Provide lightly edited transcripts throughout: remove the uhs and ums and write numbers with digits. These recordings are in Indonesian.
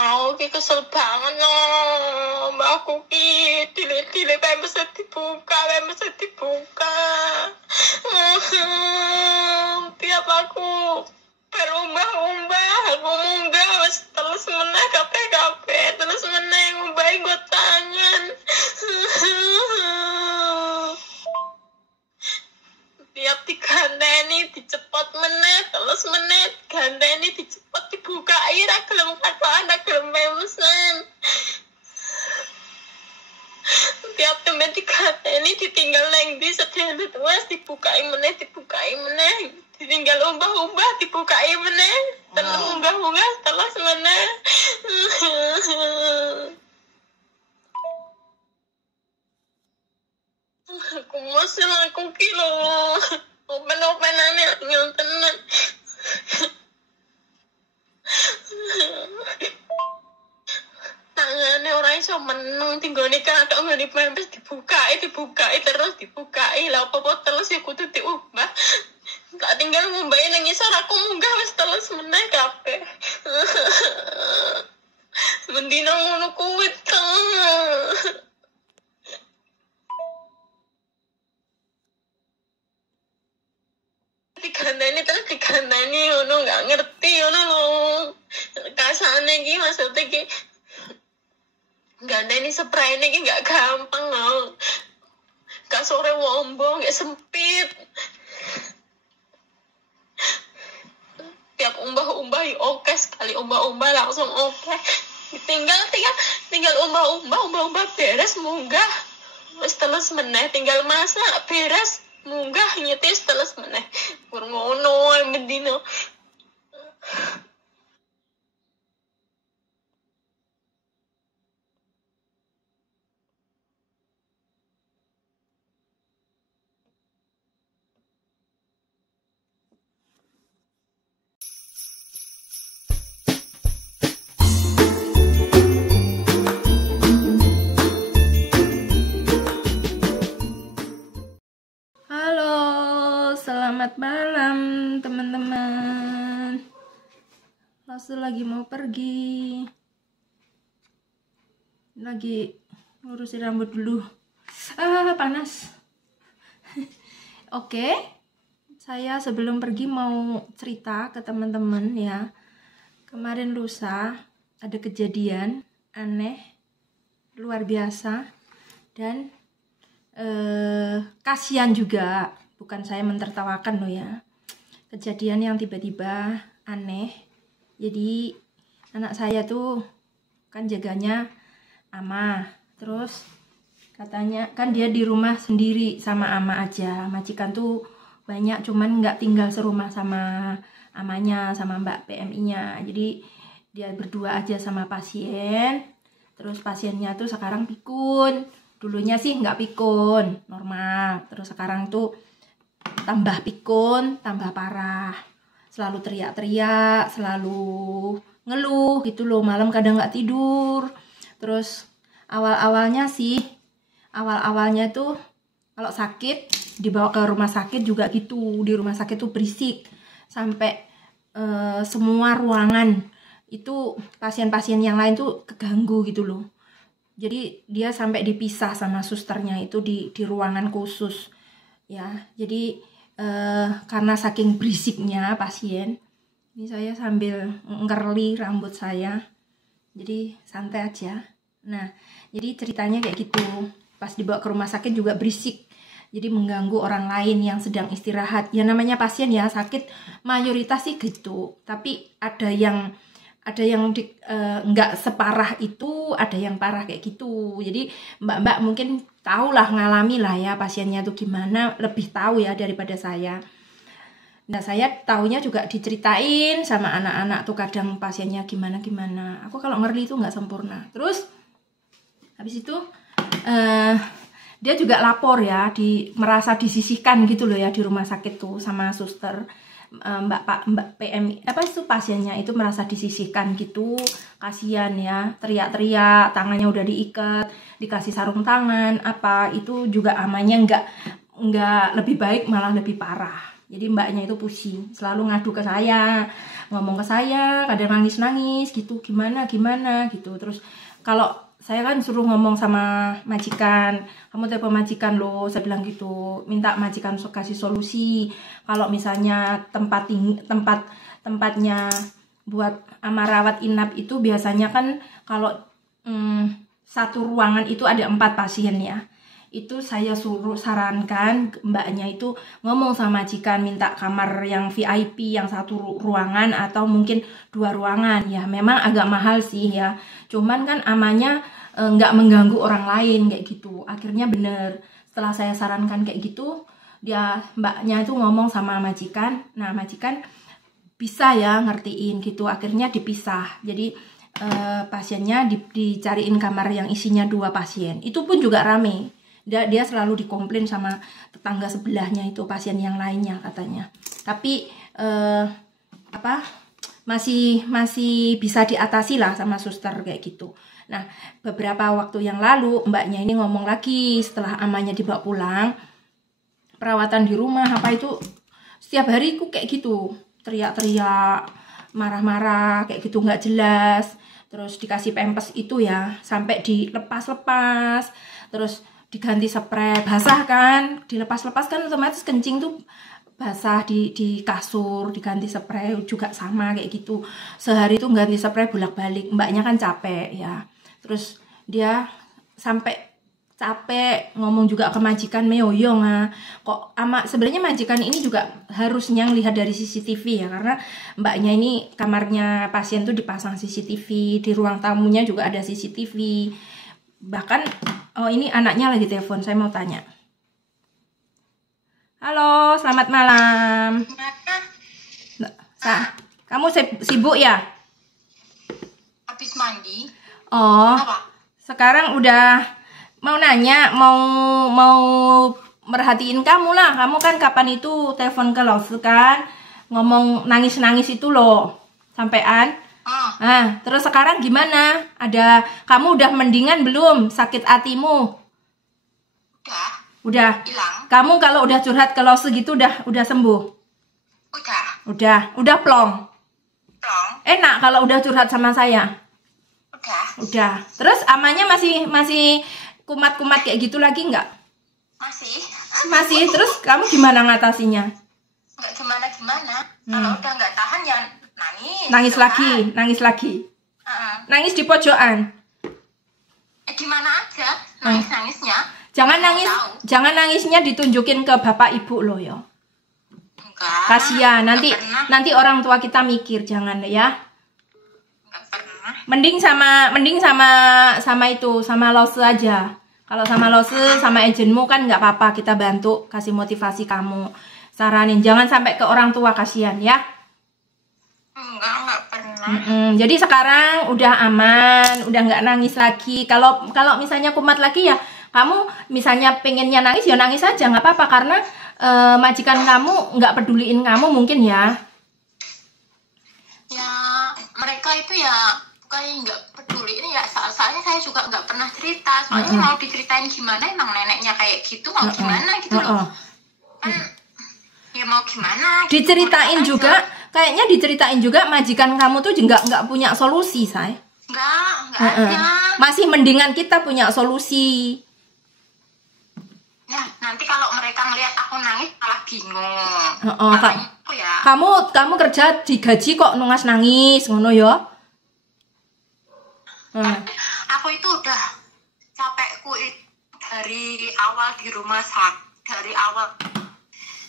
Aku ki kesel banget no, mbakku ki dile-dile kayak mesti dibuka. Tiap aku berumbah-umbah, aku munggah wis terus meneh kabeh, terus meneh ngumbahi nggo tangan. Tiap diganteni dicepot meneh, terus meneh diganteni dicepot dibukai ra gelem kakoan, ra gelem memesan. Tiap temen diganteni ditinggal nang ndi sedendet wes dibukai meneh, ditinggal umbah-umbah dibukai meneh, terus unggah-unggah terus meneh. Aku masih aku ki lho. Open-openane ngel tenan. Tangane ora iso meneng tinggone kathok ngene pempes dibukai terus dibukai. Lah apa-apa terus ya kudu diubah. Tak tinggal ngumbahi nang isor aku munggah wis terus meneh kabeh. Mendino ngono kuwi to. diganteni ngono gak ngerti ngono lho. Kasane iki maksudnya iki ganteni sprayne iki gak gampang lho. Kasore wombo gak sempit. Tiap umbah-umbah oke sekali, umbah-umbah langsung oke. Tinggal umbah-umbah beres munggah wis terus meneh, tinggal masak beres munggah nyetis terus meneh. Kur ngono mendino. Selamat malam teman-teman. Rasul lagi mau pergi. Lagi ngurusin rambut dulu. Panas. Oke. Saya sebelum pergi mau cerita ke teman-teman ya. Kemarin lusa ada kejadian aneh, luar biasa, dan kasihan juga. Bukan saya mentertawakan loh ya. Kejadian yang tiba-tiba aneh. Jadi anak saya tuh kan jaganya ama. Terus katanya kan dia di rumah sendiri sama ama aja. Majikan tuh banyak cuman nggak tinggal serumah sama amanya, sama mbak PMI-nya. Jadi dia berdua aja sama pasien. Terus pasiennya tuh sekarang pikun. Dulunya sih nggak pikun, normal. Terus sekarang tuh tambah pikun, tambah parah, selalu teriak-teriak, selalu ngeluh gitu loh, malam kadang nggak tidur. Terus awalnya tuh kalau sakit dibawa ke rumah sakit juga gitu. Di rumah sakit tuh berisik sampai semua ruangan itu pasien-pasien yang lain tuh keganggu gitu loh. Jadi dia sampai dipisah sama susternya itu di ruangan khusus. Ya, jadi karena saking berisiknya pasien, ini saya sambil ngerli rambut saya, jadi santai aja. Nah, jadi ceritanya kayak gitu. Pas dibawa ke rumah sakit juga berisik, jadi mengganggu orang lain yang sedang istirahat. Ya namanya pasien ya, sakit mayoritas sih gitu. Tapi ada yang nggak separah itu, ada yang parah kayak gitu. Jadi mbak-mbak mungkin tahu lah, ngalami lah ya pasiennya tuh gimana, lebih tahu ya daripada saya. Nah saya taunya juga diceritain sama anak-anak tuh kadang pasiennya gimana. Aku kalau ngerli itu nggak sempurna. Terus habis itu dia juga lapor ya, merasa disisihkan gitu loh ya di rumah sakit tuh sama suster. Mbak PMI itu pasiennya itu merasa disisihkan gitu, kasihan ya, teriak-teriak, tangannya udah diikat, dikasih sarung tangan, itu juga amanya nggak lebih baik, malah lebih parah. Jadi mbaknya itu pusing, selalu ngadu ke saya, ngomong ke saya, kadang nangis-nangis gitu, gimana gitu. Terus kalau saya kan suruh ngomong sama majikan, kamu telepon majikan loh, saya bilang gitu, minta majikan kasih solusi. Kalau misalnya tempatnya buat ama rawat inap itu biasanya kan kalau satu ruangan itu ada 4 pasien ya. Itu saya suruh sarankan mbaknya itu ngomong sama majikan minta kamar yang VIP yang satu ruangan atau mungkin 2 ruangan ya. Memang agak mahal sih ya, cuman kan amanya nggak mengganggu orang lain kayak gitu. Akhirnya bener, setelah saya sarankan kayak gitu, mbaknya itu ngomong sama majikan. Nah majikan bisa ya ngertiin gitu, akhirnya dipisah. Jadi pasiennya dicariin kamar yang isinya 2 pasien. Itu pun juga rame. Dia selalu dikomplain sama tetangga sebelahnya itu pasien yang lainnya katanya. Tapi masih bisa diatasi lah sama suster kayak gitu. Nah, beberapa waktu yang lalu mbaknya ini ngomong lagi setelah amanya dibawa pulang, perawatan di rumah apa itu setiap hari aku kayak gitu, teriak-teriak, marah-marah kayak gitu, nggak jelas. Terus dikasih pempes itu ya sampai dilepas-lepas, terus diganti spray basah kan, dilepas-lepas kan otomatis kencing tuh basah di kasur, diganti spray juga sama kayak gitu. Sehari tuh ganti spray bolak-balik, mbaknya kan capek ya. Terus dia sampai capek ngomong juga ke majikan, meoyong kok sebenarnya majikan ini juga harusnya lihat dari CCTV ya, karena mbaknya ini kamarnya pasien tuh dipasang CCTV, di ruang tamunya juga ada CCTV. Bahkan ini anaknya lagi telepon, saya mau tanya. Halo, selamat malam. Kamu sibuk ya? Habis mandi. Oh, apa? Sekarang udah mau nanya, mau merhatiin kamu lah. Kamu kan kapan itu telepon ke Love kan, ngomong nangis-nangis itu loh, sampean. Nah, terus sekarang gimana? Kamu udah mendingan belum sakit hatimu? Udah. Hilang. Kamu kalau udah curhat ke Love gitu udah sembuh? Udah plong. Enak kalau udah curhat sama saya? Udah. Terus amanya masih kumat-kumat kayak gitu lagi nggak? Masih. Terus kamu gimana ngatasinya? Nggak gimana. Kalau udah nggak tahan ya nangis lagi. Nangis di pojokan. Di mana aja nangisnya. Jangan nangisnya ditunjukin ke bapak ibu loh ya. Enggak. Kasihan nanti orang tua kita mikir, jangan ya. Enggak pernah. Mending sama itu, sama Lose aja. Kalau sama Lose sama agentmu kan nggak apa-apa, kita bantu kasih motivasi kamu. Saranin jangan sampai ke orang tua, kasihan ya. Enggak pernah. Jadi sekarang udah aman, udah nggak nangis lagi. Kalau misalnya kumat lagi ya, kamu misalnya pengennya nangis ya nangis aja, nggak apa-apa, karena majikan kamu nggak peduliin kamu mungkin ya. Ya mereka itu ya bukan nggak peduli ini ya, soalnya saya juga nggak pernah cerita. Soalnya mau diceritain gimana, emang neneknya kayak gitu, mau gimana gitu loh. Kan ya mau gimana gitu, diceritain juga kayaknya diceritain juga majikan kamu tuh juga nggak punya solusi, say. Nggak ada. Masih mendingan kita punya solusi. Ya nanti kalau mereka ngelihat aku nangis malah bingung. Ya. Kamu kerja digaji kok nangis ngono ya. Aku itu udah capekku dari awal di rumah sakit, dari awal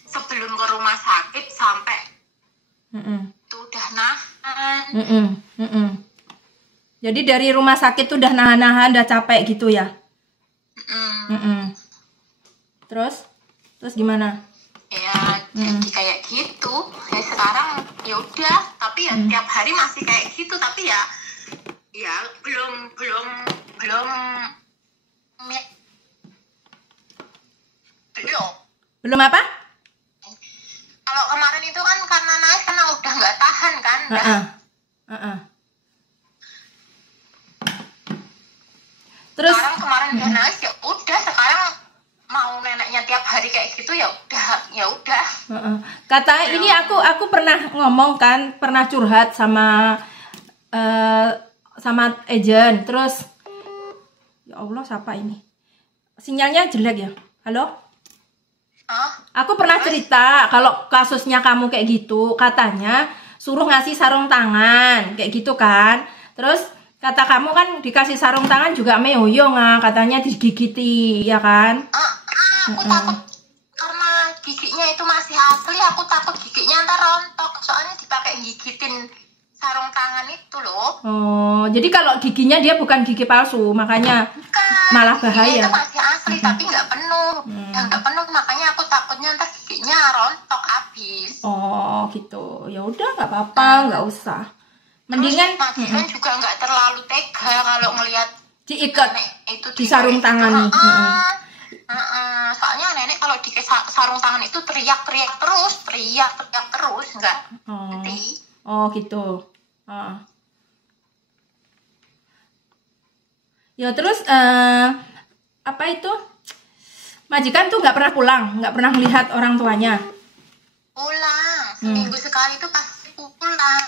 sebelum ke rumah sakit sampai itu udah nahan. Jadi dari rumah sakit tuh udah nahan-nahan, udah capek gitu ya. Terus gimana? Ya jadi kayak gitu. Ya sekarang ya udah, tapi ya tiap hari masih kayak gitu, tapi ya belum belum apa? Kalau kemarin itu kan karena nangis, karena udah nggak tahan kan. Terus sekarang kemarin udah nangis, ya udah sekarang mau neneknya tiap hari hari kayak gitu ya udah. Kata ini aku pernah ngomong kan, pernah curhat sama sama agent. Terus ya Allah, siapa ini? Sinyalnya jelek ya. Halo? Aku pernah cerita kalau kasusnya kamu kayak gitu, katanya suruh ngasih sarung tangan kayak gitu kan. Terus kata kamu kan dikasih sarung tangan juga meoyong, katanya digigiti ya kan. Aku takut karena giginya itu masih asli, aku takut giginya ntar rontok, soalnya dipakai gigitin sarung tangan itu loh. Oh, jadi kalau giginya dia bukan gigi palsu, makanya malah bahaya. Itu masih asli tapi nggak penuh, nggak penuh, makanya aku takutnya ntar giginya rontok habis. Oh gitu, ya udah nggak apa-apa, nggak usah. Mendingan Majikan juga nggak terlalu tega kalau ngelihat diikat itu di sarung tangan nih. Soalnya nenek kalau di sarung tangan itu teriak-teriak terus nggak ngerti. Oh gitu. Ya terus apa itu, majikan tuh nggak pernah pulang, nggak pernah melihat orang tuanya. Pulang seminggu sekali tuh pasti pulang.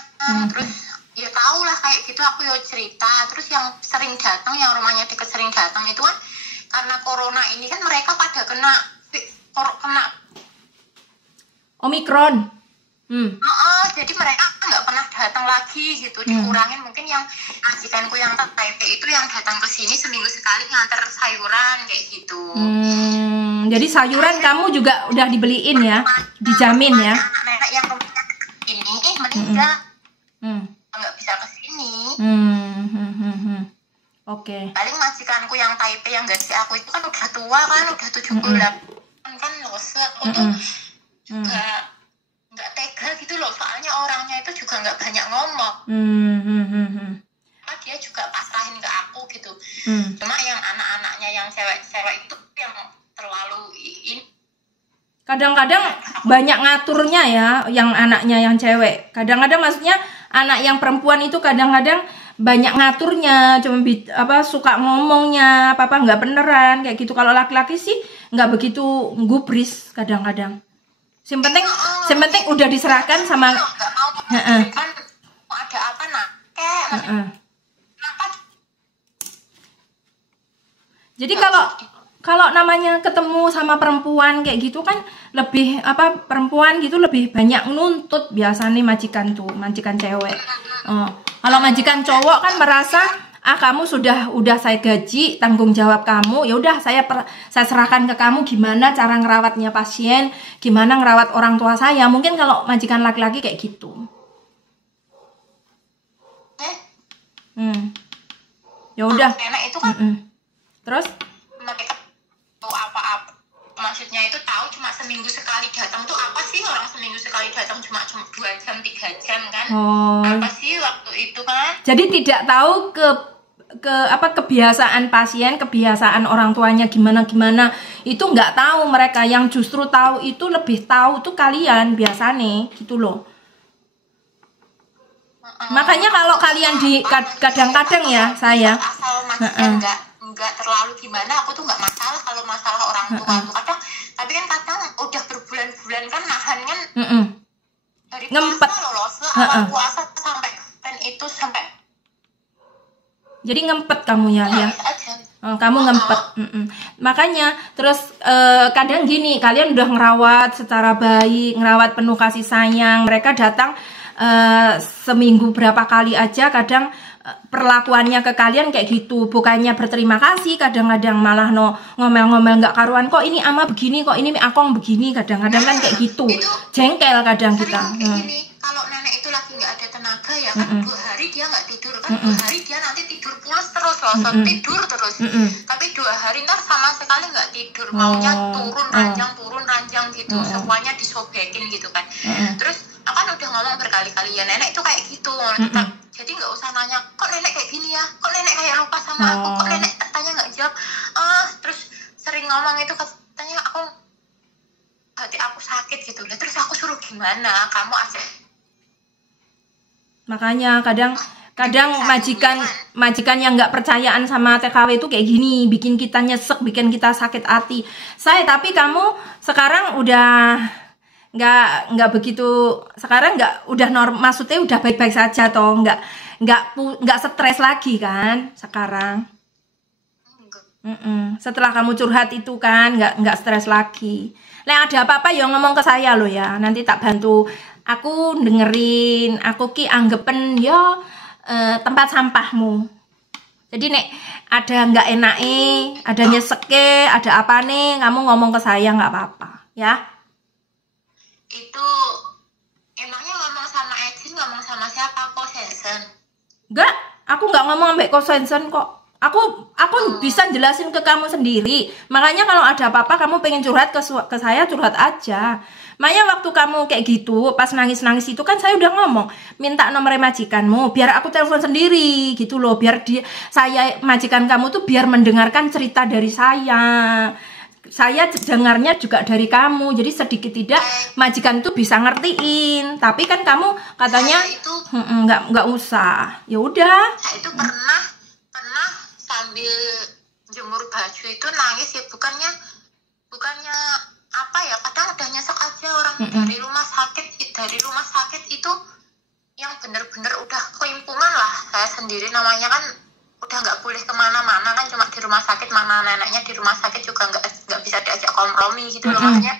Terus ya tau lah kayak gitu, aku ya cerita. Terus yang sering datang, yang rumahnya deket sering datang itu kan karena corona ini kan mereka pada kena Omikron. Jadi mereka nggak pernah datang lagi gitu, dikurangin. Mungkin yang majikanku yang Taipei itu yang datang ke sini seminggu sekali nganter sayuran kayak gitu. Jadi sayuran kamu juga udah dibeliin ya, dijamin ya. Nenek yang ini meninggal, nggak bisa ke sini. Oke. Paling majikanku yang Taipei yang gaji aku itu kan udah tua kan, udah 78 kan lose. Aku tuh juga nggak tega gitu loh, soalnya orangnya itu juga nggak banyak ngomong. Dia juga pasrahin ke aku gitu. Cuma yang anak-anaknya yang cewek-cewek itu yang terlalu kadang-kadang banyak ngaturnya ya, yang anaknya yang cewek. Kadang-kadang maksudnya anak yang perempuan itu kadang-kadang banyak ngaturnya, cuma suka ngomongnya apa nggak beneran kayak gitu. Kalau laki-laki sih nggak begitu gubris kadang-kadang. Yang penting udah diserahkan sama. Ada apa nak? Jadi kalau namanya ketemu sama perempuan kayak gitu kan lebih perempuan gitu lebih banyak nuntut biasanya majikan cewek. Kalau majikan cowok kan merasa kamu udah saya gaji, tanggung jawab kamu, ya udah saya serahkan ke kamu gimana cara ngerawatnya pasien, gimana ngerawat orang tua saya. Mungkin kalau majikan laki-laki kayak gitu. Ya udah. Itu kan terus mereka tahu apa-apa, maksudnya itu tahu cuma seminggu sekali datang tuh apa sih, orang seminggu sekali datang cuma 2 jam 3 jam kan. Apa sih waktu itu kan, jadi tidak tahu kebiasaan pasien, kebiasaan orang tuanya gimana itu nggak tahu mereka. Yang justru tahu itu lebih tahu tuh kalian biasanya gitu loh. Makanya kalau kalian kadang-kadang ya saya nggak terlalu gimana, aku tuh nggak masalah kalau masalah orang tua tuh kadang, tapi kan kadang udah berbulan-bulan kan nahan kan dari puasa loh, awal puasa sampai itu sampai. Jadi ngempet kamu ya. Kamu ngempet. Makanya terus kadang gini, kalian udah ngerawat secara baik, ngerawat penuh kasih sayang, mereka datang seminggu berapa kali aja, kadang perlakuannya ke kalian kayak gitu, bukannya berterima kasih, kadang-kadang malah ngomel-ngomel nggak karuan, kok ini ama begini, kok ini akong begini, kadang-kadang kan kayak gitu, jengkel kadang kita. Kalau nenek itu lagi nggak ada tenaga ya kan, 2 hari dia nggak tidur kan, 2 hari dia nanti tidur pulas terus loh, tidur terus. Tapi 2 hari ntar sama sekali nggak tidur, maunya turun ranjang gitu, semuanya disobekin gitu kan. Terus akan udah ngomong berkali-kali ya, nenek itu kayak gitu. Jadi nggak usah nanya, kok nenek kayak gini ya, kok nenek kayak lupa sama aku, kok nenek tanya nggak jawab. Terus sering ngomong itu katanya hati aku sakit gitu. Terus aku suruh gimana, kamu aja. Makanya kadang Kadang majikan yang nggak percayaan sama TKW itu kayak gini, bikin kita nyesek, bikin kita sakit hati. Tapi kamu sekarang udah nggak begitu, sekarang nggak, udah maksudnya udah baik-baik saja toh, nggak stres lagi kan sekarang. Setelah kamu curhat itu kan nggak stres lagi. Ada apa-apa ya ngomong ke saya loh ya, nanti tak bantu. Aku dengerin, aku ki anggepen yo tempat sampahmu. Jadi nek ada nggak enake, ada nyeseke, ada apa nih, kamu ngomong ke saya nggak apa-apa ya. Itu emangnya ngomong sama Edin, ngomong sama siapa? Ko Sensen? Enggak, aku nggak ngomong sampai Ko Sensen kok. Aku bisa jelasin ke kamu sendiri. Makanya kalau ada apa-apa kamu pengen curhat ke saya, curhat aja. Makanya waktu kamu kayak gitu, pas nangis-nangis itu kan saya udah ngomong, minta nomor majikanmu biar aku telepon sendiri gitu loh, biar majikan kamu tuh biar mendengarkan cerita dari saya dengarnya juga dari kamu, jadi sedikit tidak majikan tuh bisa ngertiin. Tapi kan kamu katanya nggak usah. Ya udah. Saya itu pernah sambil jemur baju itu nangis ya, bukannya apa ya, kadang udah nyesek aja orang dari rumah sakit itu yang bener-bener udah kelimpungan lah. Saya sendiri namanya kan udah nggak boleh kemana-mana kan, cuma di rumah sakit, mana neneknya di rumah sakit juga nggak bisa diajak kompromi gitu loh. Makanya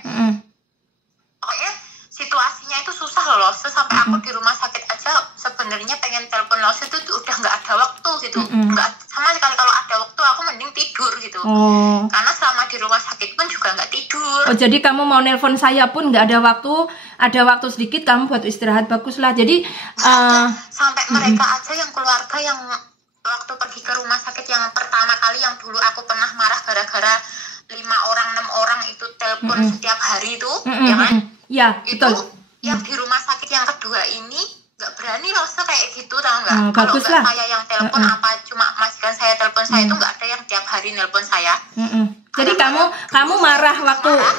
pokoknya situasinya itu susah loh sampai aku di rumah sakit aja sebenarnya pengen telepon Lose itu udah nggak ada waktu gitu, nggak sama sekali. Kalau ada waktu aku mending tidur gitu, karena selama di rumah sakit pun juga nggak tidur. Jadi kamu mau nelpon saya pun nggak ada waktu sedikit kamu buat istirahat, bagus lah. Jadi sampai mereka aja yang keluarga yang waktu pergi ke rumah sakit yang pertama kali, yang dulu aku pernah marah gara-gara 5 orang 6 orang itu telepon setiap hari itu, ya kan? Ya, itu betul. Yang di rumah sakit yang kedua ini nggak berani loh kayak gitu, tau nggak? Kalau nggak saya yang telepon, apa cuma majikan saya telepon saya itu nggak ada yang tiap hari nelpon saya. Jadi kamu marah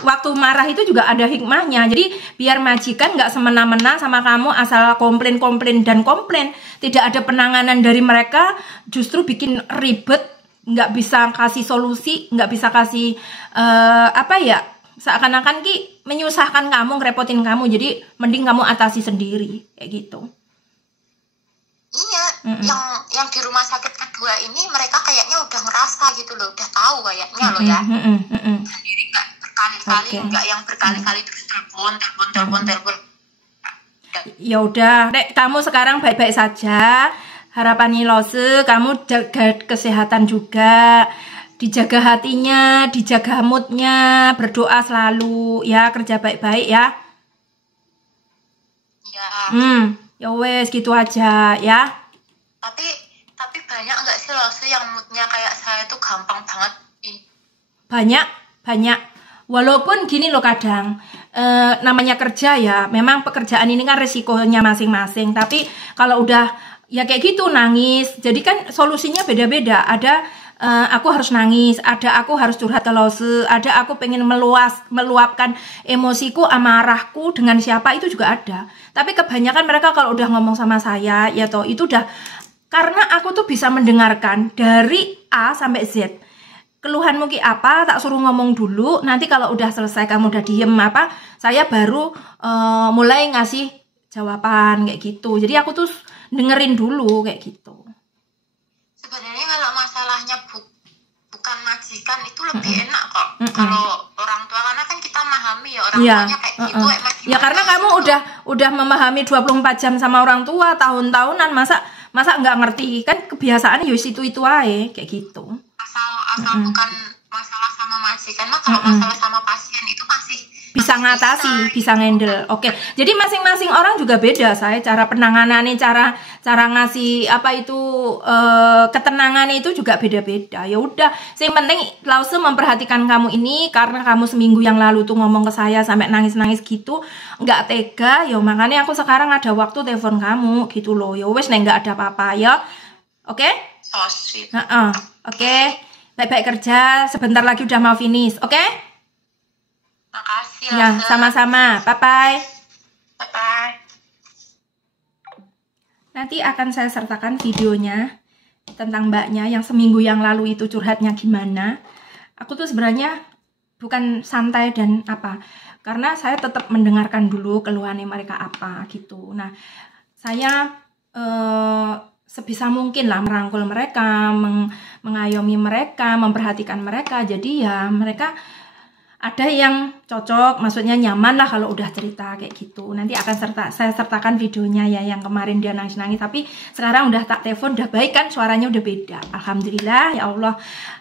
waktu marah itu juga ada hikmahnya. Jadi biar majikan nggak semena-mena sama kamu asal komplain. Tidak ada penanganan dari mereka, justru bikin ribet, nggak bisa kasih solusi, nggak bisa kasih seakan-akan menyusahkan kamu, ngerepotin kamu. Jadi mending kamu atasi sendiri kayak gitu. Iya, yang di rumah sakit kedua ini mereka kayaknya udah ngerasa gitu loh, udah tahu kayaknya loh ya. Sendiri nggak berkali-kali, nggak yang berkali-kali terus telepon. Ya udah, Dek, kamu sekarang baik-baik saja. Harapannya Lose, kamu jaga kesehatan juga, dijaga hatinya, dijaga moodnya, berdoa selalu ya, kerja baik-baik ya. Ya. Ya wes gitu aja ya. Tapi banyak nggak sih Lose yang moodnya kayak saya tuh gampang banget? Banyak. Walaupun gini loh, kadang namanya kerja ya, memang pekerjaan ini kan resikonya masing-masing. Tapi kalau udah ya kayak gitu nangis, jadi kan solusinya beda-beda. Ada aku harus nangis, ada aku harus curhat ke Lose, ada aku pengen meluapkan emosiku, amarahku dengan siapa, itu juga ada. Tapi kebanyakan mereka kalau udah ngomong sama saya ya toh itu udah, karena aku tuh bisa mendengarkan dari A sampai Z. Keluhanmu ki apa, tak suruh ngomong dulu, nanti kalau udah selesai kamu udah diem saya baru mulai ngasih jawaban kayak gitu. Jadi aku tuh dengerin dulu kayak gitu. Sebenarnya kalau masalahnya bukan majikan itu lebih enak kok. Kalau orang tua, karena kan kita memahami ya orang tuanya kayak gitu. Ya karena kamu udah memahami 24 jam sama orang tua tahun-tahunan, masa nggak ngerti kan, kebiasaan ya itu aja kayak gitu. Asal bukan masalah sama majikan mah, kalau masalah sama pasien itu masih bisa ngatasi, bisa ngendel. Oke. Jadi masing-masing orang juga beda, saya cara penanganannya, cara ngasih ketenangan itu juga beda-beda. Ya udah, yang penting Lause memperhatikan kamu ini, karena kamu seminggu yang lalu tuh ngomong ke saya sampai nangis-nangis gitu, nggak tega. Ya makanya aku sekarang ada waktu telepon kamu gitu loh. Ya wes, nggak ada apa-apa ya. Oke? Oh, sweet. Oke. Baik-baik kerja, sebentar lagi udah mau finish. Oke? Makasih ya, sama-sama. Bye-bye. Bye-bye. Nanti akan saya sertakan videonya tentang mbaknya yang seminggu yang lalu itu curhatnya gimana. Aku tuh sebenarnya bukan santai dan apa, karena saya tetap mendengarkan dulu keluhannya mereka apa gitu. Nah, saya sebisa mungkin lah merangkul mereka, mengayomi mereka, memperhatikan mereka. Jadi ya mereka ada yang cocok, maksudnya nyaman lah kalau udah cerita kayak gitu. Nanti akan saya sertakan videonya ya, yang kemarin dia nangis-nangis. Tapi sekarang udah tak telepon, udah baik kan, suaranya udah beda. Alhamdulillah, ya Allah,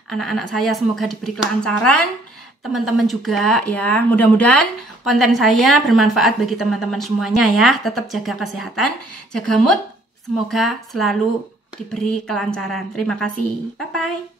anak-anak saya semoga diberi kelancaran. Teman-teman juga ya, mudah-mudahan konten saya bermanfaat bagi teman-teman semuanya ya. Tetap jaga kesehatan, jaga mood, semoga selalu diberi kelancaran. Terima kasih, bye-bye.